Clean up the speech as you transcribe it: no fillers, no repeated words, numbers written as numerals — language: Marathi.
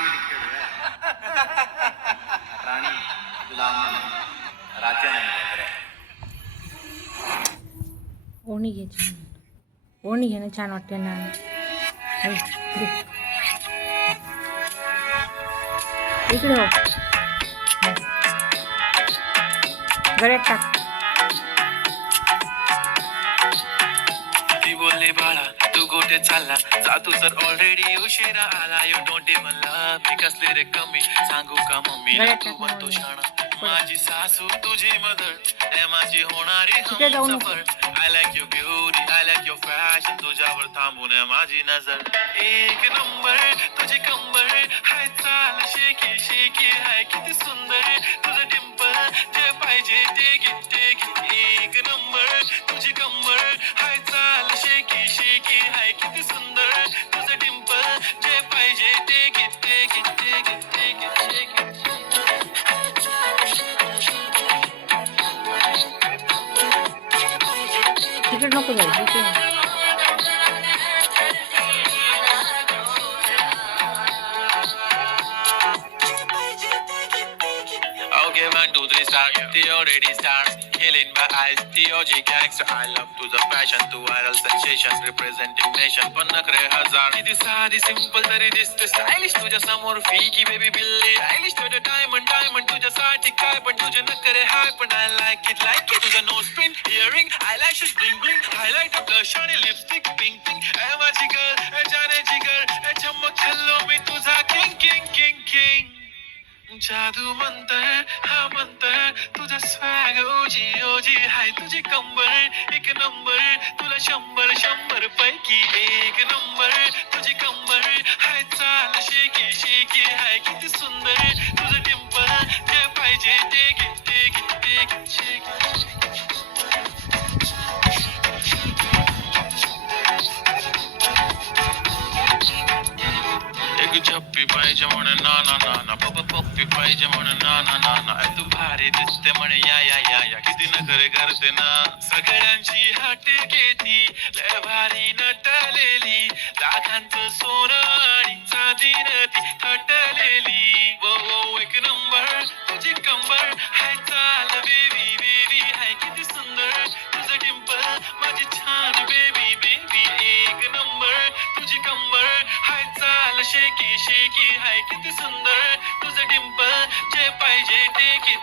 में लिखे हुए हैं रानी गुलाम नहीं राजा नहीं लग रहे ओढणी घे छान ओढणी घेणं छान वाटते ना इकडे हो गळ्यात टाक ती बोलली बाळा तू गोटे चालला जा तू जर ऑलरेडी उशिरा आला you don't even love me कसले रे कमी सांगू का मम्मी तू बनतो शाणा माझी सासू तुझी मदर ए माझी होणारी Humsafar I like your beauty I like your fashion तुझ्यावर थांबून माझी नजर एक नंबर तुझी कंबर हाय चाल शेकी शेकी हाय किती सुंदर तुझं डिंपल जे पाहिजे ते घे एक नंबर तुझी कंबर हाय चाल शेकी शेकी हाय किती सुंदर तुझं डिंपल जे पाहिजे ते घे तिकडे नको जाऊ Okay, 1, 2, 3, start. The already start. Killing my eyes. The OG gangster. I love to the passion. To viral sensation. Representing nation. पण नखरे हजार. किती साधी simple तरी दिसते stylish. तुझ्या समोर फिकी baby बिल्ली. Stylish तुझं diamond तुझ्यासाठी काय पण तुझे नखरे हाय पण I like it. तुझं nose pin, earring, eyelashes bling bling. Highlight blush आणि lipstick pink pink. ए माझी girl, ए जाने जिगर, ए चमक छल्लो मी तुझा king. जादू म्हणतंय हा म्हणतंय तुझा स्वॅग ओजी हाय तुझी कंबर एक नंबर तुला 100 पैकी एक नंबर तुझी कंबर हाय चाल शेकी हाय किती सुंदर तुझं डिंपल जे पाहिजे ते घे शेकी एक झप्पी पाहिजे म्हणे ना पप्पी पाहिजे म्हणे ना तू भारी दिसते म्हणे या किती नखरे करते ना सगळ्यांची हाट घेती लय भारी नटलेली लाखांचं सोनं आणि चांदीन ती थटलेली वो एक नंबर तुझी कंबर हाय चाल बेबी हाय किती सुंदर तुझं डिंपल माझी छान बेबी एक नंबर तुझी कंबर हाय चाल शेकी हाय किती सुंदर तुझं डिंपल जे पाहिजे ते घे